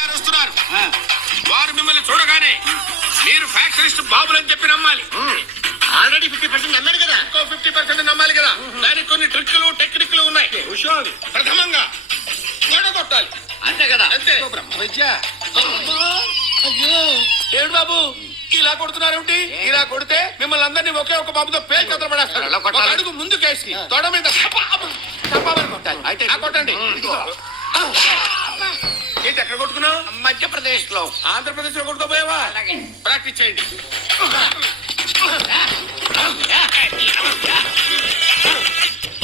గారు వస్తున్నారు. వారు మిమ్మల్ని చూడగానే మీరు ఫ్యాక్షనిస్ట్ బాబులని చెప్పి నమ్మాలి. ఆల్రెడీ 50% నమ్మాడు కదా, ఇంకో 50% నమ్మాలి కదా. దానికి కొన్ని ట్రిక్లు టెక్నిక్లు ఉన్నాయి. ప్రథమంగా కొట్టాలి, అంతే కదా. అంతే. ఏడు బాబు ఇలా కొడుతున్నారేమిటి? ఇలా కొడితే మిమ్మల్ని అందరినీ ఒకే ఒక బాబుతో పేరు కదలబడేస్తారు. ఒక అడుగు ముందుకేసి తొడ మీద తప్పమని కొట్టాలి. అయితే కొట్టండి. ఏంటి ఎక్కడ కొట్టుకున్నావు? మధ్యప్రదేశ్ లో. ఆంధ్రప్రదేశ్ లో కొట్టుకోపోయావా? ప్రాక్టీస్ చేయండి.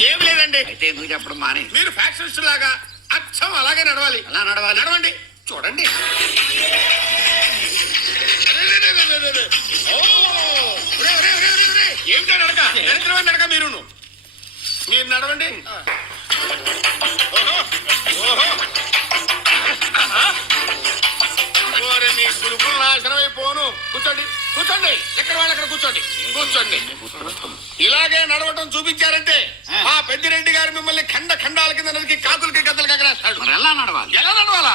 ఏం లేదండి. అయితే ఎందుకు చెప్పడం మానే? మీరు ఫ్యాక్షనిస్ట్ లాగా అచ్చం అలాగే నడవాలి. అలా నడవాలి. నడవండి, చూడండి. ఏమిటో నడక? దరిద్రమైన నడక. మీరు నడవండి. మీ గురుకులు నాశనం అయిపోను. కూర్చోండి, కూర్చోండి. ఎక్కడ వాళ్ళు అక్కడ కూర్చోండి, కూర్చోండి. ఇలాగే నడవటం చూపించారంటే ఆ పెద్దిరెడ్డి గారు మిమ్మల్ని ఖండ ఖండాల కింద నరికి కాకులకి గద్దలకి ఎగరేస్తాడు. మరి ఎలా నడవాలి? ఎలా నడవాలా?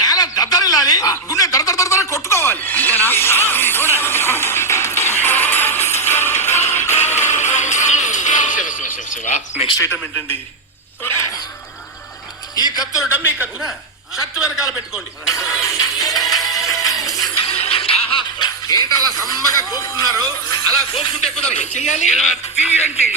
నేల దద్దరిల్లాలి, గుండె దర కొట్టుకోవాలి. అంతేనా? నెక్స్ట్ ఐటమ్ ఏంటండి? ఈ కత్తులు డమ్మీ కత్తులు షర్ట్ వెనకాల పెట్టుకోండి. ఏంటలా సమ్మగా గోపుతున్నారు? అలా గోపుకుంటే కుదరదు. చెయ్యాలి. తీయండి.